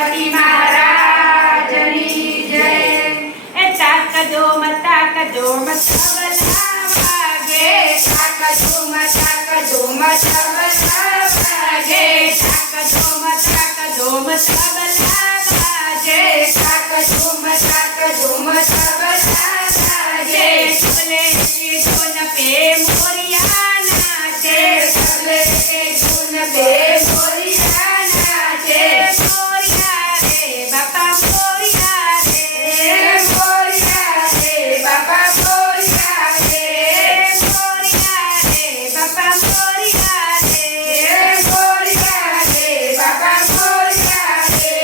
ગણપતિ મહારાજની જય. એ તાક ધૂમ તબલા વાગે, તાક ધૂમ તબલા વાગે, તાક ધૂમ તબલા વાગે, તાક ધૂમ તબલા વાગે. ચલે ધૂન પે મોરિયા નાચે, ચલે ધૂન પે મોરિયા નાચે. મોરિયા રે બાપા મોરિયા રે, મોરિયા રે બાપા મોરિયા રે, મોરિયા રે બાપા મોરિયા રે, મોરિયા રે બાપા મોરિયા રે.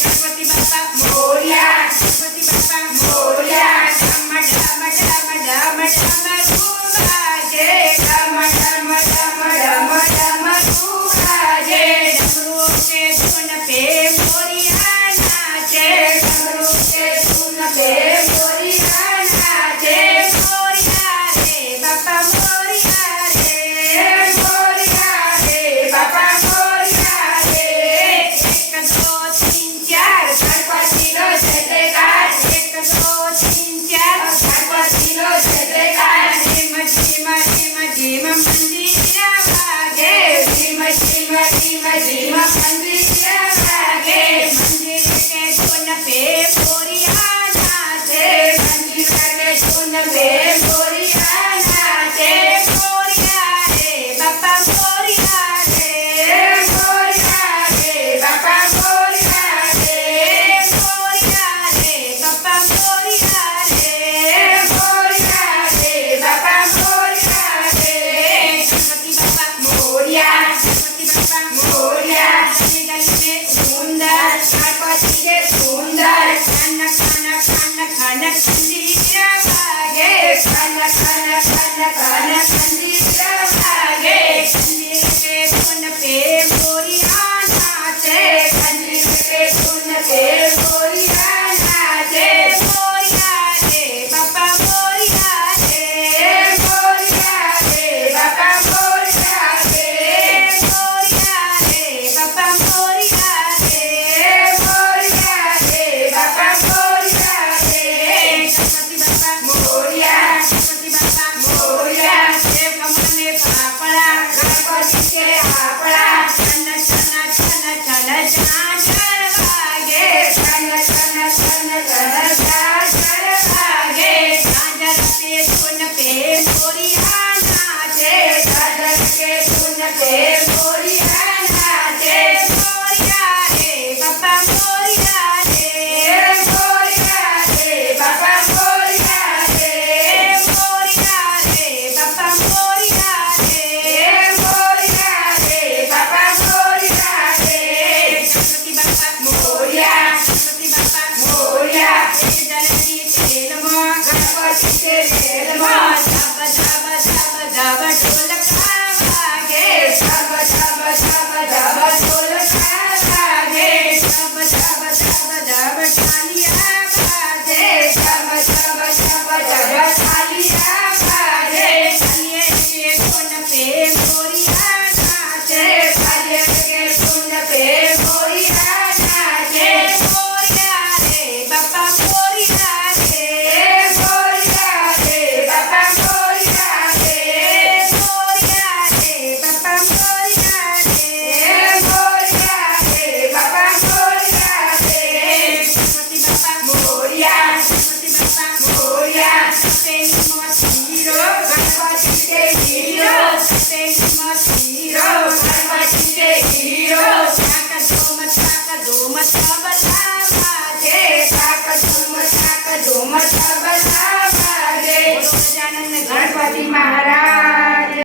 ગણપતિ બાપા મોરિયા, ગણપતિ બાપા મોરિયા. ડમ ડમ ડમ ડમ ડમ વાગે, ડમ ડમ ડમ ડમ ડમ વાગે. ડમરૂ કે ધૂન પે મોરિયા નાચે, ડમરૂ કે ધૂન પે મોરિયા નાચે. મોરિયા રે બાપા મોરિયા રે, મોરિયા રે બાપા મોરિયા રે. એક દો તીન ચાર ગણપતિનો જય જયકાર, એક દો તીન ચાર ગણપતિનો જય જયકાર. ધીમ ધીમ ધીમ ધીમ મંદિર વાગે, ધીમ ધીમ ધીમ ધીમ મંદિર વાગે. મંદિર કે ધૂન પે મોરિયા નાચે, મંદિર કે ધૂન પે મોરિયા નાચે. મોરિયા રે બાપા મોરિયા રે, મોરિયા રે બાપા મોરિયા રે, મોરિયા રે બાપા મોરિયા રે, મોરિયા રે બાપા મોરિયા રે. ગણપતિ બાપા મોરિયા, ગણપતિ બાપા મોરિયા. ગલી ગલી સુંદર ગણપતિ રે સુંદર. ખન ખન ખન ખન ખંડીર વાગે, ખન ખન ખન ખન ખંડીર વાગે. ખંડીર કે ધૂન પે મોરિયા નાચે, ખંડીર કે ધૂન પે મોરિયા નાચે. મોરિયા રે બાપા મોરિયા રે, મોરિયા રે બાપા મોરિયા રે, મોરિયા રે બાપા મોરિયા રે, મોરિયા રે બાપા મોરિયા રે. ગણપતિ બાપા મોરિયા, ગણપતિ બાપા મોરિયા. દેવ કમને પાપડા ગણપતિ કે આપડા. છન છન છન છન ઝાંઝર વાગે, છન છન છન છન ઝાંઝર વાગે. ઝાંઝર પે ધૂન પે મોરિયા નાચે, ઝાંઝર કે ધૂન પે મોરિયા નાચે. મોરિયા રે બાપા મોરિયા રે, મોરિયા રે બાપા મોરિયા રે, મોરિયા રે બાપા મોરિયા રે, મોરિયા રે બાપા મોરિયા રે. ગણપતિ બાપા મોરિયા, ગણપતિ બાપા મોરિયા. જલદી તેલમાં ગણપતિ કે તેલમાં. ધબ ધબ ધબ ધબ ઢોલકા વાગે, ધબ ધબ ધબ ધબ ઢોલકા વાગે. ધબ ધબ ધબ ધબ તાલિયા વાગે, ધબ ધબ ધબ ધબ તાલિયા વાગે. તાલિયે કે ધૂન પે મોરિયા નાચે, તાલિયે કે ધૂન પે મોરિયા નાચે. મોરિયા રે બાપા મોરિયા રે, મોરિયા રે બાપા મોરિયા રે, મોરિયા રે બાપા મોરિયા રે, મોરિયા રે બાપા મોરિયા રે. ગણપતિ બાપા મોરિયા, ગણપતિ બાપા મોરિયા. સતેની મોત હીરો ગણપતિ કે હીરો, સતેની મોત